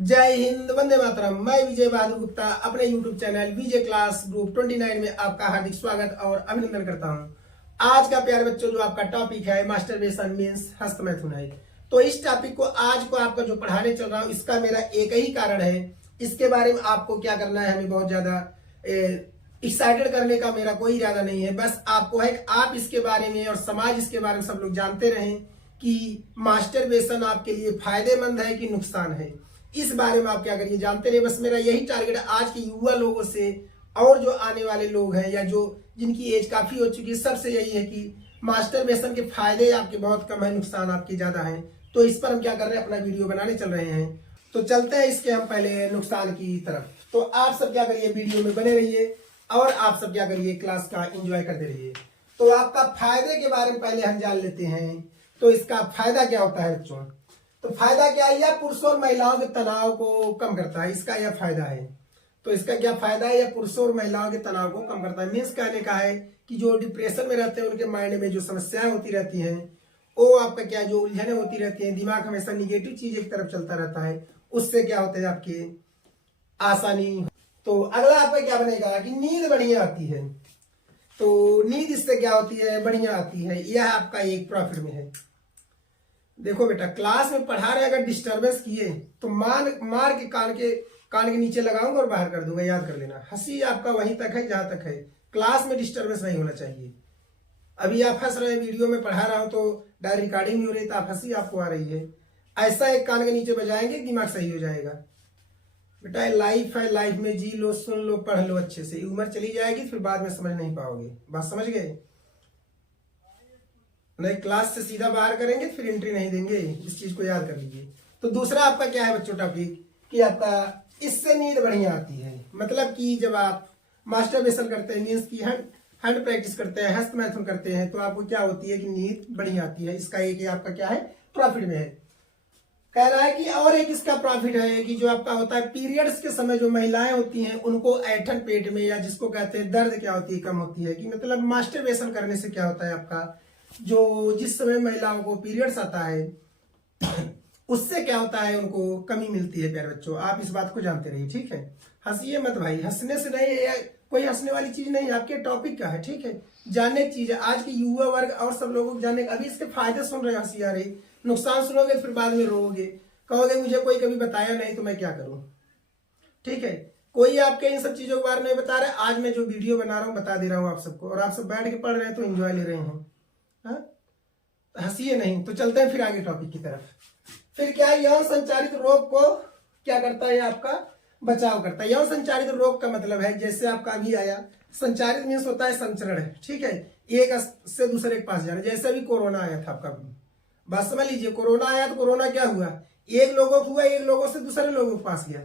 जय हिंद, वंदे मातरम। मैं विजय बहादुर गुप्ता अपने YouTube चैनल विजय क्लास ग्रुप 29 में आपका हार्दिक स्वागत और अभिनंदन करता हूं। आज का प्यारे बच्चों जो आपका टॉपिक है मास्टरबेशन मींस हस्तमैथुन है। तो इस टॉपिक को आज को आपका जो पढ़ाने चल रहा हूं इसका मेरा एक ही कारण है। इसके बारे में आपको क्या करना है, हमें बहुत ज्यादा एक्साइटेड करने का मेरा कोई इरादा नहीं है। बस आपको है कि आप इसके बारे में और समाज इसके बारे में सब लोग जानते रहें कि मास्टरबेशन आपके लिए फायदेमंद है कि नुकसान है। इस बारे में आप क्या करिए जानते रहिए। बस मेरा यही टारगेट है आज के युवा लोगों से और जो आने वाले लोग हैं या जो जिनकी एज काफी हो चुकी है, सबसे यही है कि मास्टरबेशन के फायदे आपके बहुत कम है, नुकसान आपके ज्यादा हैं। तो इस पर हम क्या कर रहे हैं, अपना वीडियो बनाने चल रहे हैं। तो चलते हैं इसके हम पहले नुकसान की तरफ। तो आप सब क्या करिए, वीडियो में बने रहिए और आप सब क्या करिए, क्लास का एंजॉय करते रहिए। तो आपका फायदे के बारे में पहले हम जान लेते हैं। तो इसका फायदा क्या होता है बच्चों? तो फायदा क्या है? यह पुरुषों और महिलाओं के तनाव को कम करता है, इसका यह फायदा है। तो इसका क्या फायदा है? यह पुरुषों और महिलाओं के तनाव को कम करता है। मीन्स कहने का है कि जो डिप्रेशन में रहते हैं उनके माइंड में जो समस्याएं होती रहती हैं, वो आपका क्या जो उलझने होती रहती हैं, दिमाग हमेशा निगेटिव चीजें की तरफ चलता रहता है, उससे क्या होता है आपकी आसानी। तो अगला आपका क्या बनेगा कि नींद बढ़िया आती है। तो नींद इससे क्या होती है, बढ़िया आती है। यह आपका एक प्रॉफिट में है। देखो बेटा, क्लास में पढ़ा रहे अगर डिस्टरबेंस किए तो मार के कान के नीचे लगाऊंगा और बाहर कर दूंगा, याद कर लेना। हंसी आपका वहीं तक है जहां तक है, क्लास में डिस्टरबेंस नहीं होना चाहिए। अभी आप हंस रहे हैं, वीडियो में पढ़ा रहा हूं तो डायरेक्ट रिकॉर्डिंग नहीं हो रही तो आप हंसी आपको आ रही है। ऐसा एक कान के नीचे बजाएंगे, दिमाग सही हो जाएगा। बेटा लाइफ है, लाइफ में जी लो, सुन लो, पढ़ लो अच्छे से। उम्र चली जाएगी फिर बाद में समझ नहीं पाओगे। बात समझ गए? नहीं, क्लास से सीधा बाहर करेंगे फिर एंट्री नहीं देंगे, इस चीज को याद कर लीजिए। तो दूसरा आपका क्या है बच्चों टॉपिक कि आपका इससे नींद बढ़िया आती है। मतलब कि जब आप मास्टरबेशन करते हैं, मीन्स की हैंड प्रैक्टिस करते हैं, हस्तमैथुन करते हैं, तो आपको क्या होती है कि नींद बढ़िया आती है। इसका एक आपका क्या है, प्रॉफिट में है। कह रहा है कि और एक इसका प्रॉफिट है कि जो आपका होता है पीरियड्स के समय जो महिलाएं होती हैं उनको ऐठन पेट में या जिसको कहते हैं दर्द क्या होती है, कम होती है। कि मतलब मास्टरबेशन करने से क्या होता है आपका जो जिस समय महिलाओं को पीरियड्स आता है उससे क्या होता है, उनको कमी मिलती है। प्यारे बच्चों आप इस बात को जानते रहिए, ठीक है। हंसिए मत भाई, हंसने से नहीं, कोई हंसने वाली चीज नहीं, आपके टॉपिक का है, ठीक है। जानने की चीज है आज के युवा वर्ग और सब लोगों को जानने का। अभी इसके फायदे सुन रहे, हंसी आ रही, नुकसान सुनोगे फिर बाद में रोओगे, कहोगे मुझे कोई कभी बताया नहीं तो मैं क्या करूं, ठीक है। कोई आपके इन सब चीजों के बारे में बता रहा है, आज मैं जो वीडियो बना रहा हूं बता दे रहा हूं आप सबको, और आप सब बैठ के पढ़ रहे हैं तो एंजॉय ले रहे हैं। हंसिए नहीं। तो चलते हैं फिर आगे टॉपिक की तरफ। फिर क्या है, यौन संचारित रोग को क्या करता है, आपका बचाव करता है। यौन संचारित रोग का मतलब है जैसे आपका अभी आया, संचारित मीन्स होता है संचरण, ठीक है, एक से दूसरे के पास जाना। जैसे अभी कोरोना आया था आपका, बात समझ लीजिए। कोरोना आया तो कोरोना क्या हुआ, एक लोगों को हुआ, एक लोगों से दूसरे लोगों के पास गया।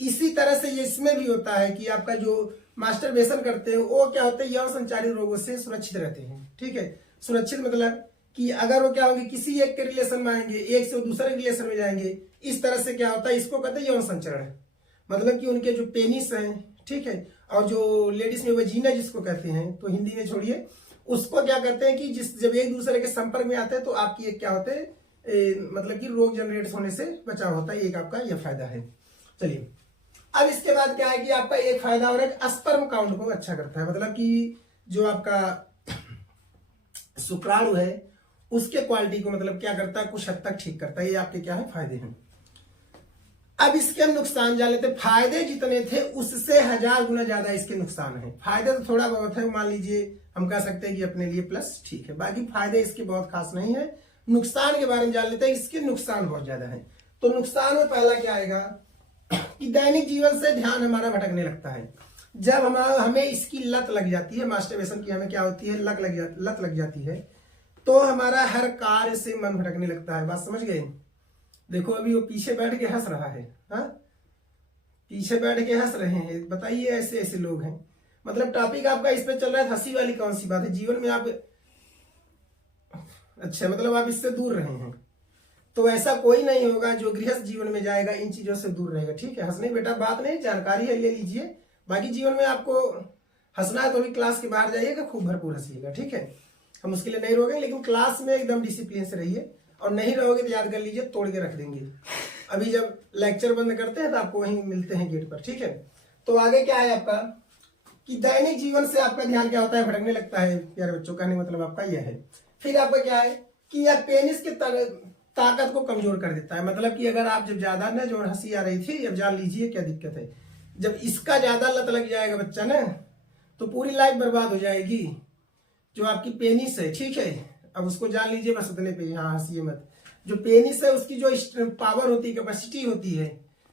इसी तरह से ये इसमें भी होता है कि आपका जो मास्टरबेशन करते हैं वो क्या होते हैं, यौन संचारित रोगों से सुरक्षित रहते हैं, ठीक है। सुरक्षित मतलब कि अगर वो क्या होंगे, किसी एक के रिलेशन में आएंगे, एक से दूसरे रिलेशन में जाएंगे, इस तरह से क्या होता है, इसको कहते हैं यौन संचरण। मतलब कि उनके जो पेनिस हैं, ठीक है, और जो लेडीज में वजीना जिसको कहते हैं, तो हिंदी में छोड़िए, उसको क्या कहते हैं कि जब एक दूसरे के संपर्क में आते हैं तो आपकी एक क्या होते हैं मतलब कि रोग जनरेट होने से बचाव होता है। एक आपका यह फायदा है। चलिए अब इसके बाद क्या है कि आपका एक फायदा और है, स्पर्म काउंट को अच्छा करता है। मतलब कि जो आपका शुक्राणु है उसके क्वालिटी को मतलब क्या करता है, कुछ हद तक ठीक करता है। ये आपके क्या है, फायदे हैं। अब इसके हम नुकसान जान लेते। फायदे जितने थे उससे 1000 गुना ज्यादा इसके नुकसान है। फायदे तो थोड़ा बहुत है, मान लीजिए हम कह सकते हैं कि अपने लिए प्लस, ठीक है, बाकी फायदे इसके बहुत खास नहीं है। नुकसान के बारे में जान लेते हैं। इसके नुकसान बहुत ज्यादा है। तो नुकसान में पहला क्या आएगा कि दैनिक जीवन से ध्यान हमारा भटकने लगता है। जब हमें इसकी लत लग जाती है, मास्टरबेशन की हमें क्या होती है, लत लग जाती है, तो हमारा हर कार्य से मन भटकने लगता है। बात समझ गए? देखो अभी वो पीछे बैठ के हंस रहा है, हाँ, पीछे बैठ के हंस रहे हैं। बताइए ऐसे ऐसे लोग हैं। मतलब टॉपिक आपका इस पे चल रहा है, हंसी वाली कौन सी बात है जीवन में? आप अच्छा, मतलब आप इससे दूर रहे हैं। तो ऐसा कोई नहीं होगा जो गृहस्थ जीवन में जाएगा इन चीजों से दूर रहेगा, ठीक है। हंसने बेटा बात नहीं, जानकारी है, ले लीजिए। बाकी जीवन में आपको हंसना है तो भी क्लास के बाहर जाइएगा, खूब भरपूर हंसिएगा, ठीक है। हम उसके लिए नहीं रोकेंगे, लेकिन क्लास में एकदम डिसिप्लिन से रहिए, और नहीं रहोगे तो याद कर लीजिए तोड़ के रख देंगे। अभी जब लेक्चर बंद करते हैं तो आपको वहीं मिलते हैं गेट पर, ठीक है। तो आगे क्या है आपका कि दैनिक जीवन से आपका ध्यान क्या होता है, भटकने लगता है प्यारे बच्चों। कहने का मतलब आपका यह है। फिर आपका क्या है कि यह पेनिस की ताकत को कमजोर कर देता है। मतलब कि अगर आप जब ज्यादा ना, जो हंसी आ रही थी, अब जान लीजिए क्या दिक्कत है। जब इसका ज्यादा लत लग जाएगा बच्चा ना, तो पूरी लाइफ बर्बाद हो जाएगी। जो आपकी पेनिस है, ठीक है, अब उसको जान लीजिए बस उतने पे, यहाँ हंसिए मत। जो पेनिस है उसकी जो पावर होती है, कैपेसिटी होती है,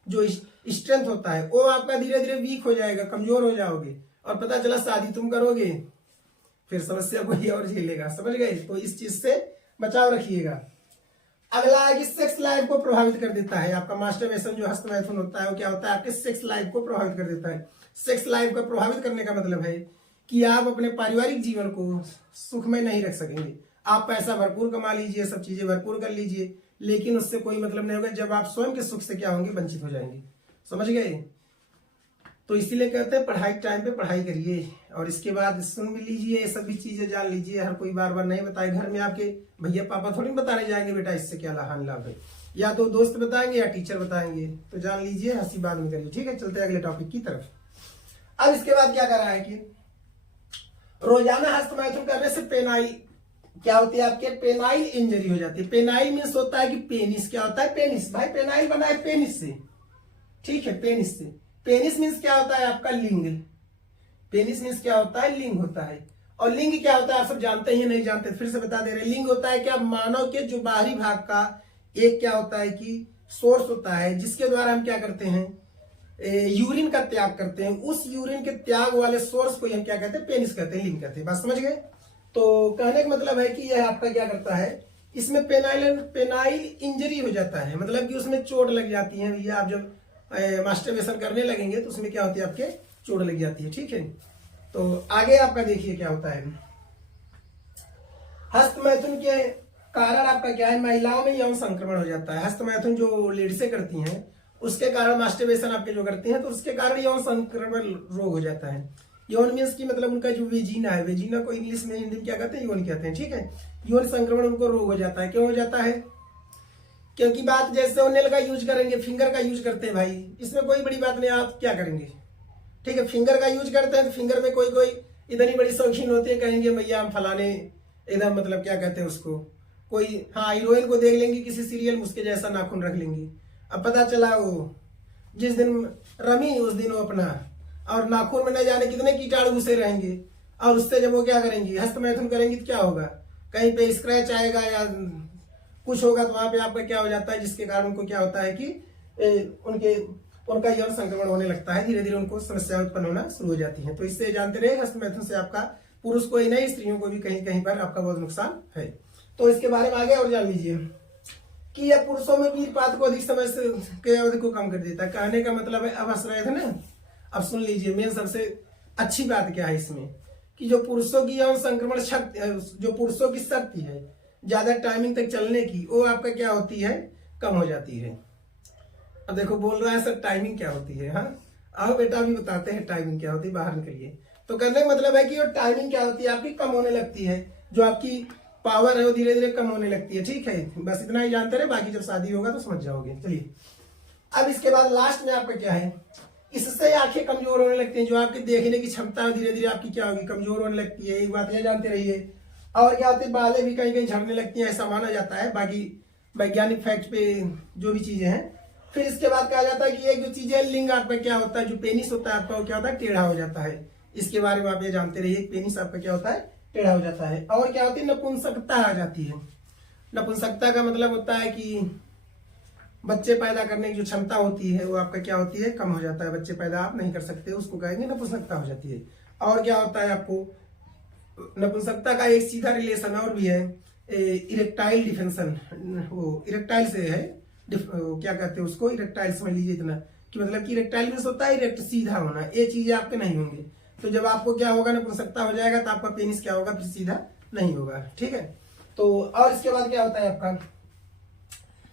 जो स्ट्रेंथ होता है, वो आपका धीरे धीरे वीक हो जाएगा, कमजोर हो जाओगे। और पता चला शादी तुम करोगे, फिर समस्या कोई और झेलेगा, समझ गए। तो इस चीज से बचाव रखिएगा। अगला है कि सेक्स लाइफ को प्रभावित कर देता है। आपका मास्टरबेशन जो हस्त मैथुन होता है वो क्या होता है, आपके सेक्स लाइफ को प्रभावित कर देता है। सेक्स लाइफ को प्रभावित करने का मतलब है कि आप अपने पारिवारिक जीवन को सुखमय नहीं रख सकेंगे। आप पैसा भरपूर कमा लीजिए, सब चीजें भरपूर कर लीजिए, लेकिन उससे कोई मतलब नहीं होगा जब आप स्वयं के सुख से क्या होंगे, वंचित हो जाएंगे, समझ गए। तो इसीलिए कहते हैं पढ़ाई टाइम पे पढ़ाई करिए, और इसके बाद सुन भी लीजिए, ये सभी चीजें जान लीजिए। हर कोई बार बार नहीं बताए, घर में आपके भैया पापा थोड़ी बताने जाएंगे बेटा इससे क्या हानि लाभ है, या तो दोस्त बताएंगे या टीचर बताएंगे। तो जान लीजिए, हंसी बाद में करिए, ठीक है। चलते हैं अगले टॉपिक की तरफ। अब इसके बाद क्या कर रहा है कि रोजाना हस्त मैथुन करने से पेनाइल क्या होती है, आपके पेनाइल इंजरी हो जाती है। पेनाइल मीन्स होता है कि पेनिस, क्या होता है पेनिस, भाई पेनाइल बना है पेनिस से, ठीक है, पेनिस से। पेनिस मीन्स क्या होता है आपका लिंग। पेनिस मीन्स क्या होता है, लिंग होता है। और लिंग क्या होता है आप सब जानते ही, नहीं जानते फिर से बता दे रहे। लिंग होता है क्या, मानव के जो बाहरी भाग का एक क्या होता है कि सोर्स होता है, जिसके द्वारा हम क्या करते हैं, यूरिन का त्याग करते हैं। उस यूरिन के त्याग वाले सोर्स को हम क्या कहते हैं, पेनिस कहते हैं, लिंग कहते हैं। बात समझ गए। तो कहने का मतलब है कि यह आपका क्या करता है, इसमें पेनाइल इंजरी हो जाता है, मतलब कि उसमें चोट लग जाती है। भैया आप जब मास्टरबेशन करने लगेंगे तो उसमें क्या होती है, आपके चोट लग जाती है, ठीक है। तो आगे आपका देखिए क्या होता है। हस्त मैथुन के कारण आपका क्या है, महिलाओं में यौन संक्रमण हो जाता है। हस्त मैथुन जो लेडीसें करती हैं उसके कारण, मास्टरबेशन आपके जो करती हैं तो उसके कारण यौन संक्रमण रोग हो जाता है। यौन मीन्स की मतलब उनका जो वेजिना है, वेजिना को इंग्लिश में, हिंदी में क्या कहते हैं, यौन कहते हैं, ठीक है। यौन संक्रमण उनको रोग हो जाता है। क्यों हो जाता है, क्योंकि बात जैसे वो नेल का यूज करेंगे, फिंगर का यूज करते हैं भाई, इसमें कोई बड़ी बात नहीं, आप क्या करेंगे, ठीक है। फिंगर का यूज करते हैं तो फिंगर में कोई कोई इतनी बड़ी शौकीन होती है, कहेंगे भैया हम फलाने इधर, मतलब क्या कहते हैं उसको, कोई हाँ हीरोइन को देख लेंगे किसी सीरियल में, उसके जैसा नाखून रख लेंगी। अब पता चला वो जिस दिन रमी उस दिन वो अपना, और नाखून में न जाने कितने कीटाणु घुसे रहेंगे, और उससे जब वो क्या करेंगी, हस्त मैथुन करेंगी तो क्या होगा, कहीं पे स्क्रैच आएगा या कुछ होगा, तो वहां पे आपका क्या हो जाता है, जिसके कारण उनको क्या होता है कि उनका यौन संक्रमण होने लगता है। धीरे धीरे उनको समस्या उत्पन्न होना शुरू हो जाती है। तो इससे जानते रहे, हस्त मैथुन से आपका पुरुष को ही नहीं, स्त्रियों को भी कहीं कहीं पर आपका बहुत नुकसान है। तो इसके बारे में आगे और जान लीजिए कि यह पुरुषों में वीरपात को अधिक समय के अवधि को कम कर देता है। कहने का मतलब है, अब हंस रहे थे ना, अब सुन लीजिए मेन सबसे अच्छी बात क्या है इसमें, कि जो पुरुषों की यौन संक्रमण शक्ति, जो पुरुषों की शक्ति है ज्यादा टाइमिंग तक चलने की, वो आपका क्या होती है, कम हो जाती है। अब देखो बोल रहा है सर टाइमिंग क्या होती है, हाँ आओ बेटा अभी बताते हैं टाइमिंग क्या होती है, बाहर निकलिए। तो करने का मतलब है कि वो टाइमिंग क्या होती है आपकी, कम होने लगती है। जो आपकी पावर है वो धीरे धीरे कम होने लगती है, ठीक है। बस इतना ही जानते रहे, बाकी जब शादी होगा तो समझ जाओगे। चलिए अब इसके बाद लास्ट में आपका क्या है, इससे आंखें कमजोर होने लगती हैं। जो आपकी देखने की क्षमता है धीरे धीरे आपकी क्या होगी, कमजोर होने लगती है। एक बात यह जानते रहिए। और क्या होती है, बालें भी कहीं कहीं झड़ने लगती हैं, ऐसा माना जाता है। बाकी वैज्ञानिक फैक्ट पे जो भी चीजें हैं। फिर इसके बाद कहा जाता है कि एक जो चीजें, लिंग आपका क्या होता है, जो पेनिस होता है आपका वो क्या होता है, टेढ़ा हो जाता है। इसके बारे में आप ये जानते रहिए, पेनिस आपका क्या होता है, टेढ़ा हो जाता है। और क्या होती है, नपुंसकता आ जाती है। नपुंसकता का मतलब होता है कि बच्चे पैदा करने की जो क्षमता होती है वो आपका क्या होती है, कम हो जाता है। बच्चे पैदा आप नहीं कर सकते, उसको कहेंगे नपुंसकता हो जाती है। और क्या होता है, आपको नपुंसकता का एक सीधा रिलेशन और भी है, इरेक्टाइल डिफेंशन, वो इरेक्टाइल से है। क्या कहते हैं उसको, इरेक्टाइल समझ लीजिए इतना कि मतलब कि इरेक्टाइल मींस होता है इरेक्ट, सीधा होना। ये चीजें आपके नहीं होंगे। तो जब आपको क्या होगा, नपुंसकता हो जाएगा तो आपका पेनिस क्या होगा, फिर सीधा नहीं होगा, ठीक है। तो और इसके बाद क्या होता है आपका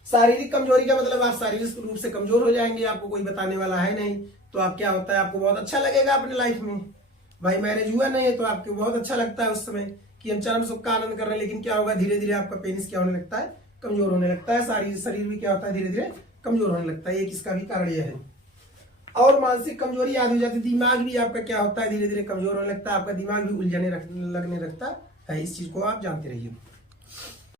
शारीरिक कमजोरी का मतलब, आप शारीरिक रूप से कमजोर हो जाएंगे, आपको कोई बताने वाला है नहीं। तो आप क्या होता है, आपको बहुत अच्छा लगेगा अपने लाइफ में। भाई मैरिज हुआ नहीं है तो आपको बहुत अच्छा लगता है उस समय कि हम चरम सुख का आनंद कर रहे हैं। लेकिन क्या होगा, धीरे धीरे आपका पेनिस क्या होने लगता है, कमजोर होने लगता है। शरीर भी क्या होता है, धीरे धीरे कमजोर होने लगता है, एक इसका भी कारण यह है। और मानसिक कमजोरी याद हो जाती है, दिमाग भी आपका क्या होता है धीरे धीरे कमजोर होने लगता है, आपका दिमाग भी उलझने लगने लगता है। इस चीज को आप जानते रहिए।